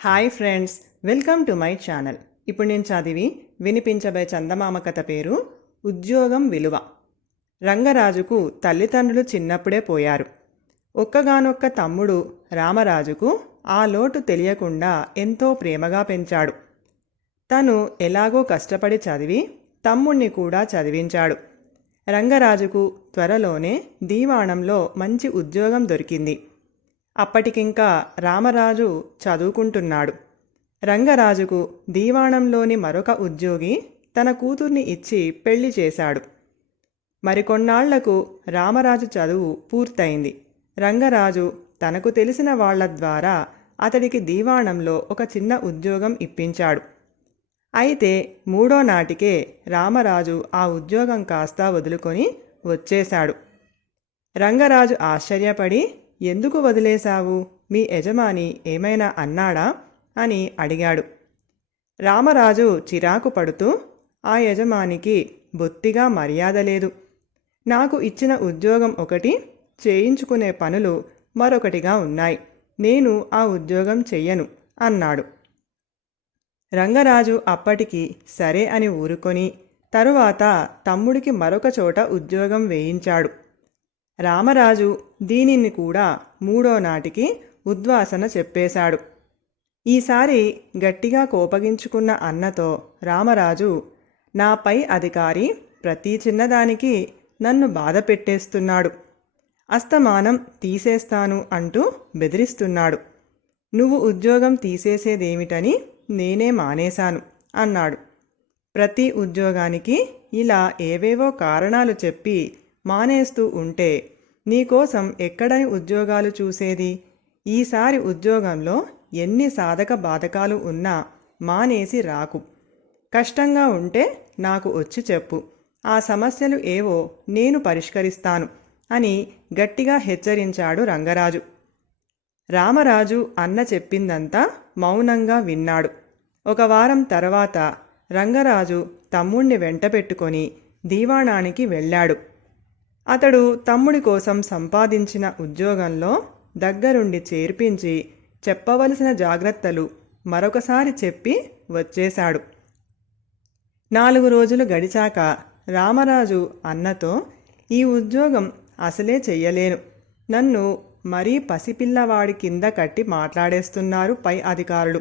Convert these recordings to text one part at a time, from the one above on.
Hi friends welcome to my channel ఇప్పుడు నేను చదివి వినిపించబోయే చందమామ కథ పేరు ఉద్యోగం విలువ. రంగరాజుకు తల్లిదండ్రులు చిన్నప్పుడే పోయారు. ఒక్కగానొక్క తమ్ముడు రామరాజుకు ఆ లోటు తెలియకుండా ఎంతో ప్రేమగా పెంచాడు. తను ఎలాగో కష్టపడి చదివి తమ్ముణ్ణి కూడా చదివించాడు. రంగరాజుకు త్వరలోనే దీవాణంలో మంచి ఉద్యోగం దొరికింది. అప్పటికింకా రామరాజు చదువుకుంటున్నాడు. రంగరాజుకు దీవాణంలోని మరొక ఉద్యోగి తన కూతుర్ని ఇచ్చి పెళ్ళి చేశాడు. మరికొన్నాళ్ళకు రామరాజు చదువు పూర్తయింది. రంగరాజు తనకు తెలిసిన వాళ్ళ ద్వారా అతడికి దీవాణంలో ఒక చిన్న ఉద్యోగం ఇప్పించాడు. అయితే మూడో నాటికే రామరాజు ఆ ఉద్యోగం కాస్త వదులుకొని వచ్చేశాడు. రంగరాజు ఆశ్చర్యపడి ఎందుకు వదిలేశావు? మీ యజమాని ఏమైనా అన్నాడా? అని అడిగాడు. రామరాజు చిరాకు పడుతూ ఆ యజమానికి బొత్తిగా మర్యాద లేదు. నాకు ఇచ్చిన ఉద్యోగం ఒకటి చేయించుకునే పనులు మరొకటిగా ఉన్నాయి. నేను ఆ ఉద్యోగం చెయ్యను అన్నాడు. రంగరాజు అప్పటికి సరే అని ఊరుకొని తరువాత తమ్ముడికి మరొక చోట ఉద్యోగం వేయించాడు. రామరాజు దీనిని కూడా మూడో నాటికి ఉద్వాసన చెప్పేశాడు. ఈసారి గట్టిగా కోపగించుకున్న అన్నతో రామరాజు నాపై అధికారి ప్రతి చిన్నదానికి నన్ను బాధ పెట్టేస్తున్నాడు. అస్తమానం తీసేస్తాను అంటూ బెదిరిస్తున్నాడు. నువ్వు ఉద్యోగం తీసేసేదేమిటని నేనే మానేశాను అన్నాడు. ప్రతి ఉద్యోగానికి ఇలా ఏవేవో కారణాలు చెప్పి మానేస్తూ ఉంటే నీకోసం ఎక్కడని ఉద్యోగాలు చూసేది? ఈసారి ఉద్యోగంలో ఎన్ని సాధక బాధకాలు ఉన్నా మానేసి రాకు. కష్టంగా ఉంటే నాకు వచ్చి చెప్పు. ఆ సమస్యలు ఏవో నేను పరిష్కరిస్తాను అని గట్టిగా హెచ్చరించాడు రంగరాజు. రామరాజు అన్న చెప్పిందంతా మౌనంగా విన్నాడు. ఒక వారం తర్వాత రంగరాజు తమ్ముణ్ణి వెంటపెట్టుకొని దీవాణానికి వెళ్ళాడు. అతడు తమ్ముడి కోసం సంపాదించిన ఉద్యోగంలో దగ్గరుండి చేర్పించి చెప్పవలసిన జాగ్రత్తలు మరొకసారి చెప్పి వచ్చేశాడు. నాలుగు రోజులు గడిచాక రామరాజు అన్నతో ఈ ఉద్యోగం అసలే చెయ్యలేను. నన్ను మరీ పసిపిల్లవాడి కింద కట్టి మాట్లాడేస్తున్నారు పై అధికారులు.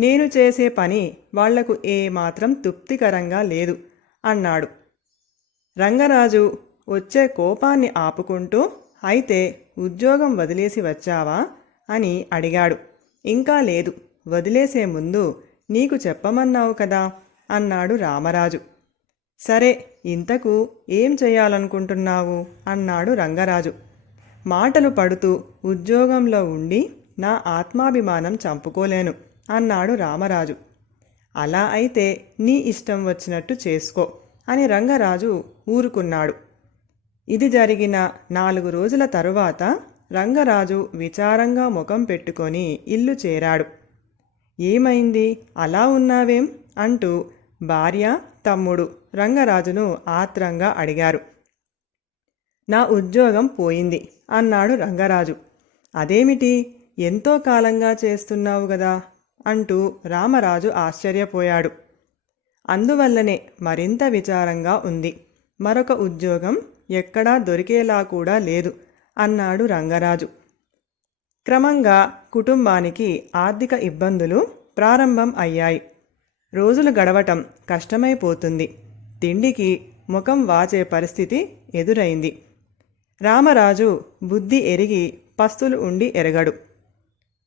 నేను చేసే పని వాళ్ళకు ఏమాత్రం తృప్తికరంగా లేదు అన్నాడు. రంగరాజు వచ్చే కోపాన్ని ఆపుకుంటూ అయితే ఉద్యోగం వదిలేసి వచ్చావా? అని అడిగాడు. ఇంకా లేదు. వదిలేసే ముందు నీకు చెప్పమన్నావు కదా? అన్నాడు రామరాజు. సరే ఇంతకు ఏం చేయాలనుకుంటున్నావు? అన్నాడు రంగరాజు. మాటలు పడుతూ ఉద్యోగంలో ఉండి నా ఆత్మాభిమానం చంపుకోలేను అన్నాడు రామరాజు. అలా అయితే నీ ఇష్టం వచ్చినట్టు చేసుకో అని రంగరాజు ఊరుకున్నాడు. ఇది జరిగిన నాలుగు రోజుల తరువాత రంగరాజు విచారంగా ముఖం పెట్టుకొని ఇల్లు చేరాడు. ఏమైంది? అలా ఉన్నావేం? అంటూ భార్య తమ్ముడు రంగరాజును ఆత్రంగా అడిగారు. నా ఉద్యోగం పోయింది అన్నాడు రంగరాజు. అదేమిటి? ఎంతో కాలంగా చేస్తున్నావు కదా అంటూ రామరాజు ఆశ్చర్యపోయాడు. అందువల్లనే మరింత విచారంగా ఉంది. మరొక ఉద్యోగం ఎక్కడా దొరికేలా కూడా లేదు అన్నాడు రంగరాజు. క్రమంగా కుటుంబానికి ఆర్థిక ఇబ్బందులు ప్రారంభం అయ్యాయి. రోజులు గడవటం కష్టమైపోతుంది. తిండికి ముఖం వాచే పరిస్థితి ఎదురైంది. రామరాజు బుద్ధి ఎరిగి పస్తులు ఉండి ఎరగడు.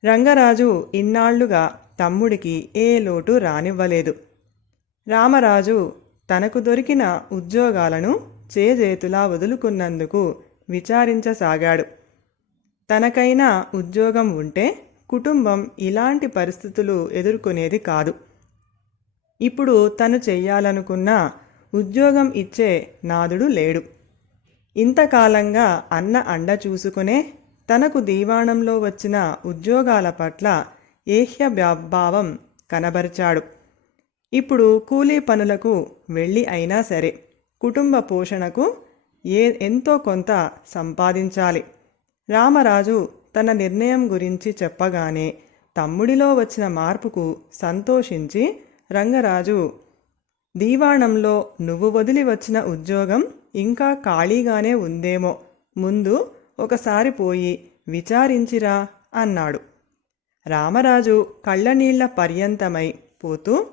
రంగరాజు ఇన్నాళ్ళుగా తమ్ముడికి ఏ లోటు రానివ్వలేదు. రామరాజు తనకు దొరికిన ఉద్యోగాలను చేజేతులా వదులుకున్నందుకు విచారించసాగాడు. తనకైనా ఉద్యోగం ఉంటే కుటుంబం ఇలాంటి పరిస్థితులు ఎదుర్కొనేది కాదు. ఇప్పుడు తను చెయ్యాలనుకున్న ఉద్యోగం ఇచ్చే నాదుడు లేడు. ఇంతకాలంగా అన్న అండ చూసుకునే తనకు దీవాణంలో వచ్చిన ఉద్యోగాల పట్ల ఏహ్యభావం కనబరిచాడు. ఇప్పుడు కూలీ పనులకు వెళ్ళి అయినా సరే కుటుంబ పోషణకు ఏ ఎంతో కొంత సంపాదించాలి. రామరాజు తన నిర్ణయం గురించి చెప్పగానే తమ్ముడిలో వచ్చిన మార్పుకు సంతోషించి రంగరాజు దీవాణంలో నువ్వు వదిలి వచ్చిన ఉద్యోగం ఇంకా ఖాళీగానే ఉందేమో. ముందు ఒకసారి పోయి విచారించిరా అన్నాడు. రామరాజు కళ్ళనీళ్ళ పర్యంతమై పోతూ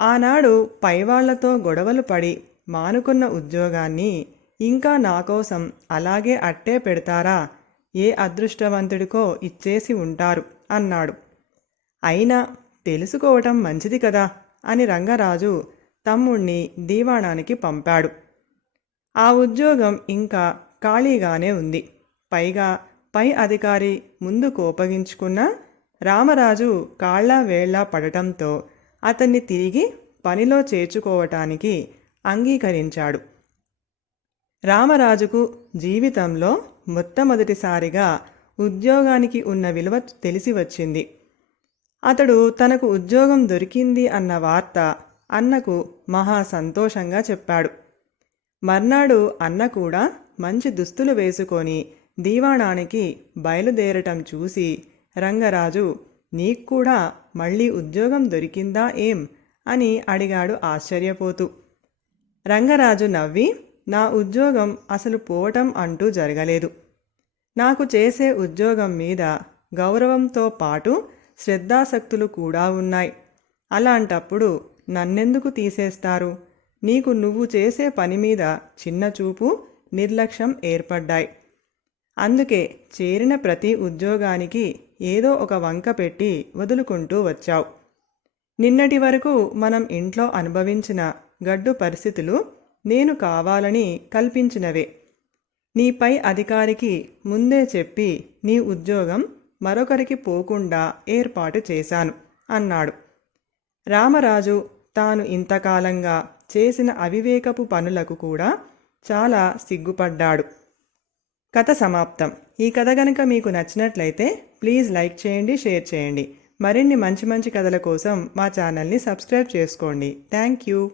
ఆనాడు పైవాళ్ళతో గొడవలు పడి మానుకున్న ఉద్యోగాన్ని ఇంకా నా కోసం అలాగే అట్టే పెడతారా? ఏ అదృష్టవంతుడికో ఇచ్చేసి ఉంటారు అన్నాడు. అయినా తెలుసుకోవటం మంచిది కదా? అని రంగరాజు తమ్ముణ్ణి దీవాణానికి పంపాడు. ఆ ఉద్యోగం ఇంకా ఖాళీగానే ఉంది. పైగా పై అధికారి ముందు కోపగించుకున్న రామరాజు కాళ్ళ వేళ్ళ పడటంతో అతన్ని తిరిగి పనిలో చేర్చుకోవటానికి అంగీకరించాడు. రామరాజుకు జీవితంలో మొట్టమొదటిసారిగా ఉద్యోగానికి ఉన్న విలువ తెలిసి వచ్చింది అతడు తనకు ఉద్యోగం దొరికింది అన్న వార్త అన్నకు మహా సంతోషంగా చెప్పాడు. మర్నాడు అన్న కూడా మంచి దుస్తులు వేసుకొని దీవాణానికి బయలుదేరటం చూసి రంగరాజు నీకు కూడా మళ్ళీ ఉద్యోగం దొరికిందా ఏం? అని అడిగాడు ఆశ్చర్యపోతూ. రంగరాజు నవ్వి నా ఉద్యోగం అసలు పోవటం అంటూ జరగలేదు. నాకు చేసే ఉద్యోగం మీద గౌరవంతో పాటు శ్రద్ధాసక్తులు కూడా ఉన్నాయి. అలాంటప్పుడు నన్నెందుకు తీసేస్తారు? నీకు నువ్వు చేసే పని మీద చిన్న చూపు నిర్లక్ష్యం ఏర్పడ్డాయి. అందుకే చేరిన ప్రతి ఉద్యోగానికి ఏదో ఒక వంక పెట్టి వదులుకుంటూ వచ్చావు. నిన్నటి వరకు మనం ఇంట్లో అనుభవించిన గడ్డు పరిస్థితులు నేను కావాలని కల్పించినవే. నీపై అధికారికి ముందే చెప్పి నీ ఉద్యోగం మరొకరికి పోకుండా ఏర్పాటు చేశాను అన్నాడు. రామరాజు తాను ఇంతకాలంగా చేసిన అవివేకపు పనులకు కూడా చాలా సిగ్గుపడ్డాడు. కథ సమాప్తం. ఈ కథ గనుక మీకు నచ్చినట్లయితే ప్లీజ్ లైక్ చేయండి షేర్ చేయండి. మరిన్ని మంచి మంచి కథల కోసం మా ఛానల్ని సబ్స్క్రైబ్ చేసుకోండి. Thank you.